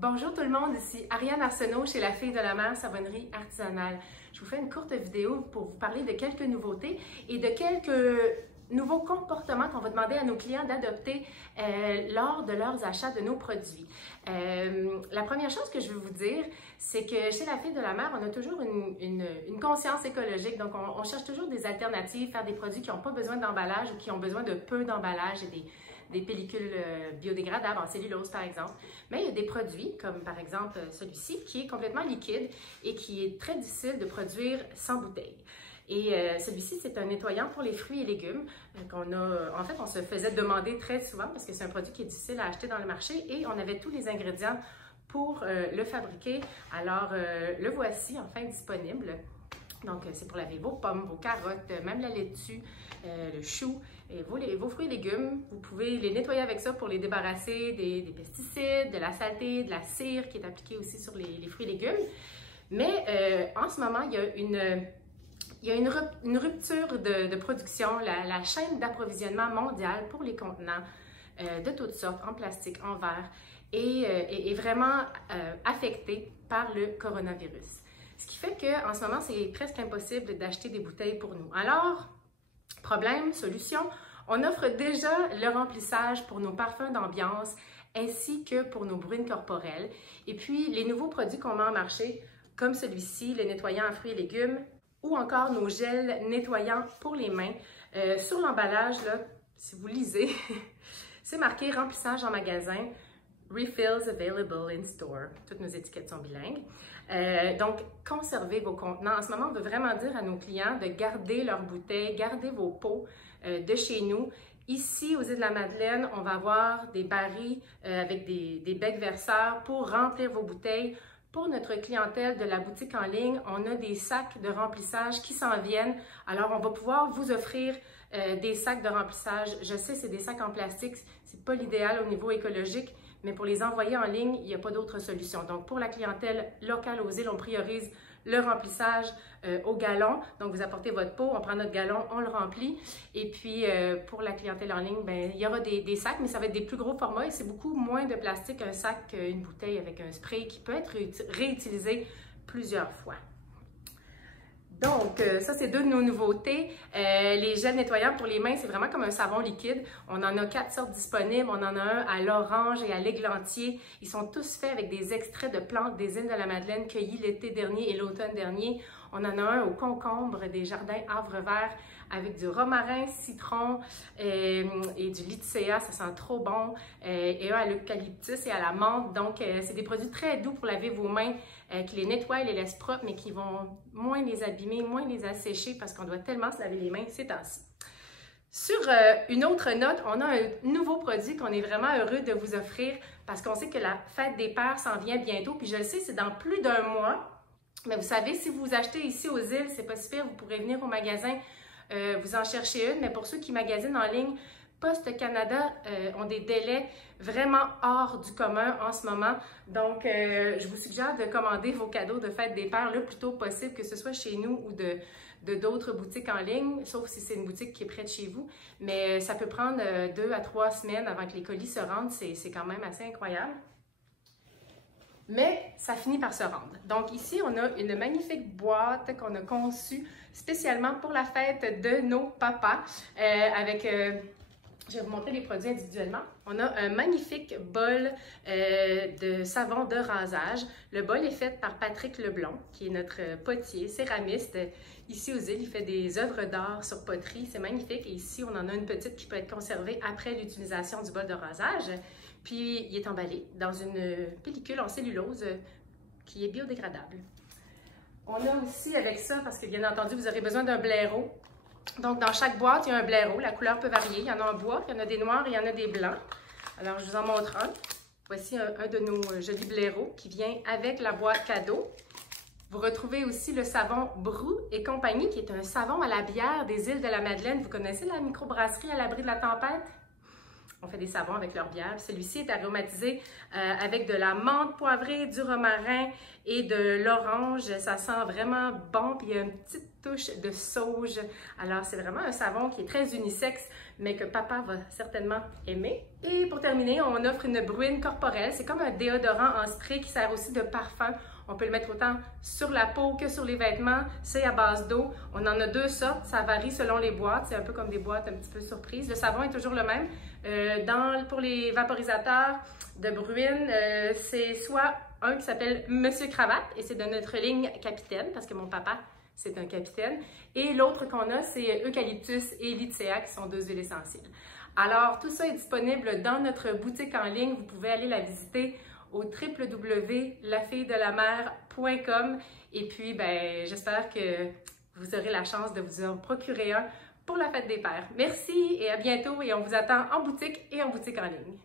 Bonjour tout le monde, ici Ariane Arsenault chez La Fille de la Mer Savonnerie Artisanale. Je vous fais une courte vidéo pour vous parler de quelques nouveautés et de quelques nouveaux comportements qu'on va demander à nos clients d'adopter lors de leurs achats de nos produits. La première chose que je veux vous dire, c'est que chez La Fille de la Mer, on a toujours une conscience écologique, donc on cherche toujours des alternatives, faire des produits qui n'ont pas besoin d'emballage ou qui ont besoin de peu d'emballage et des pellicules biodégradables en cellulose par exemple. Mais il y a des produits, comme par exemple celui-ci, qui est complètement liquide et qui est très difficile de produire sans bouteille. Et celui-ci, c'est un nettoyant pour les fruits et légumes en fait, on se faisait demander très souvent parce que c'est un produit qui est difficile à acheter dans le marché et on avait tous les ingrédients pour le fabriquer. Alors, le voici enfin disponible. Donc, c'est pour laver vos pommes, vos carottes, même la laitue, le chou, et vos fruits et légumes. Vous pouvez les nettoyer avec ça pour les débarrasser des pesticides, de la saleté, de la cire qui est appliquée aussi sur les fruits et légumes. Mais en ce moment, il y a une rupture de production. La chaîne d'approvisionnement mondiale pour les contenants de toutes sortes, en plastique, en verre, est vraiment affectée par le coronavirus. Ce qui fait qu'en ce moment, c'est presque impossible d'acheter des bouteilles pour nous. Alors, problème, solution, on offre déjà le remplissage pour nos parfums d'ambiance ainsi que pour nos brunes corporelles. Et puis, les nouveaux produits qu'on met en marché, comme celui-ci, le nettoyant à fruits et légumes, ou encore nos gels nettoyants pour les mains. Sur l'emballage, là, si vous lisez, c'est marqué « Remplissage en magasin ». Refills available in store. Toutes nos étiquettes sont bilingues. Donc, conservez vos contenants. En ce moment, on veut vraiment dire à nos clients de garder leurs bouteilles, garder vos pots de chez nous. Ici, aux Îles-de-la-Madeleine, on va avoir des barils avec des becs verseurs pour remplir vos bouteilles. Pour notre clientèle de la boutique en ligne, on a des sacs de remplissage qui s'en viennent. Alors, on va pouvoir vous offrir des sacs de remplissage. Je sais, c'est des sacs en plastique. C'est pas l'idéal au niveau écologique, mais pour les envoyer en ligne, il n'y a pas d'autre solution. Donc, pour la clientèle locale aux îles, on priorise le remplissage au gallon. Donc, vous apportez votre pot, on prend notre gallon, on le remplit. Et puis, pour la clientèle en ligne, bien, il y aura des sacs, mais ça va être des plus gros formats et c'est beaucoup moins de plastique qu'un sac, qu'une bouteille avec un spray qui peut être réutilisé plusieurs fois. Donc, ça, c'est deux de nos nouveautés. Les gels nettoyants pour les mains, c'est vraiment comme un savon liquide. On en a 4 sortes disponibles. On en a un à l'orange et à l'églantier. Ils sont tous faits avec des extraits de plantes des îles de la Madeleine cueillis l'été dernier et l'automne dernier. On en a un au concombre des jardins Havre Vert avec du romarin, citron et du lycéa, ça sent trop bon, et un à l'eucalyptus et à la menthe. Donc, c'est des produits très doux pour laver vos mains, qui les nettoient et les laissent propres, mais qui vont moins les abîmer, moins les assécher parce qu'on doit tellement se laver les mains ces temps-ci. Sur une autre note, on a un nouveau produit qu'on est vraiment heureux de vous offrir parce qu'on sait que la fête des pères s'en vient bientôt, puis je le sais, c'est dans plus d'1 mois. Mais vous savez, si vous achetez ici aux îles, c'est pas super, vous pourrez venir au magasin, vous en chercher une. Mais pour ceux qui magasinent en ligne, Poste Canada ont des délais vraiment hors du commun en ce moment. Donc, je vous suggère de commander vos cadeaux de fête des pères le plus tôt possible, que ce soit chez nous ou de d'autres boutiques en ligne, sauf si c'est une boutique qui est près de chez vous. Mais ça peut prendre 2 à 3 semaines avant que les colis se rendent. C'est quand même assez incroyable. Mais ça finit par se rendre. Donc ici, on a une magnifique boîte qu'on a conçue spécialement pour la fête de nos papas. Je vais vous montrer les produits individuellement. On a un magnifique bol de savon de rasage. Le bol est fait par Patrick Leblond, qui est notre potier, céramiste. Ici aux îles, il fait des œuvres d'art sur poterie. C'est magnifique. Et ici, on en a une petite qui peut être conservée après l'utilisation du bol de rasage. Puis, il est emballé dans une pellicule en cellulose qui est biodégradable. On a aussi avec ça, parce que bien entendu, vous aurez besoin d'un blaireau. Donc, dans chaque boîte, il y a un blaireau. La couleur peut varier. Il y en a en bois, il y en a des noirs et il y en a des blancs. Alors, je vous en montre un. Voici un de nos jolis blaireaux qui vient avec la boîte cadeau. Vous retrouvez aussi le savon Brou et compagnie, qui est un savon à la bière des îles de la Madeleine. Vous connaissez la microbrasserie à l'abri de la tempête? On fait des savons avec leur bière. Celui-ci est aromatisé avec de la menthe poivrée, du romarin et de l'orange. Ça sent vraiment bon. Puis il y a une petite touche de sauge. Alors, c'est vraiment un savon qui est très unisexe, mais que papa va certainement aimer. Et pour terminer, on offre une bruine corporelle. C'est comme un déodorant en spray qui sert aussi de parfum. On peut le mettre autant sur la peau que sur les vêtements. C'est à base d'eau. On en a 2 sortes. Ça varie selon les boîtes. C'est un peu comme des boîtes un petit peu surprises. Le savon est toujours le même. Pour les vaporisateurs de bruine, c'est soit un qui s'appelle Monsieur Cravate et c'est de notre ligne Capitaine parce que mon papa, c'est un capitaine. Et l'autre qu'on a, c'est Eucalyptus et Lycea qui sont 2 huiles essentielles. Alors, tout ça est disponible dans notre boutique en ligne. Vous pouvez aller la visiter au www.lafilledelamer.com et puis, j'espère que vous aurez la chance de vous en procurer un pour la fête des pères. Merci et à bientôt et on vous attend en boutique et en boutique en ligne.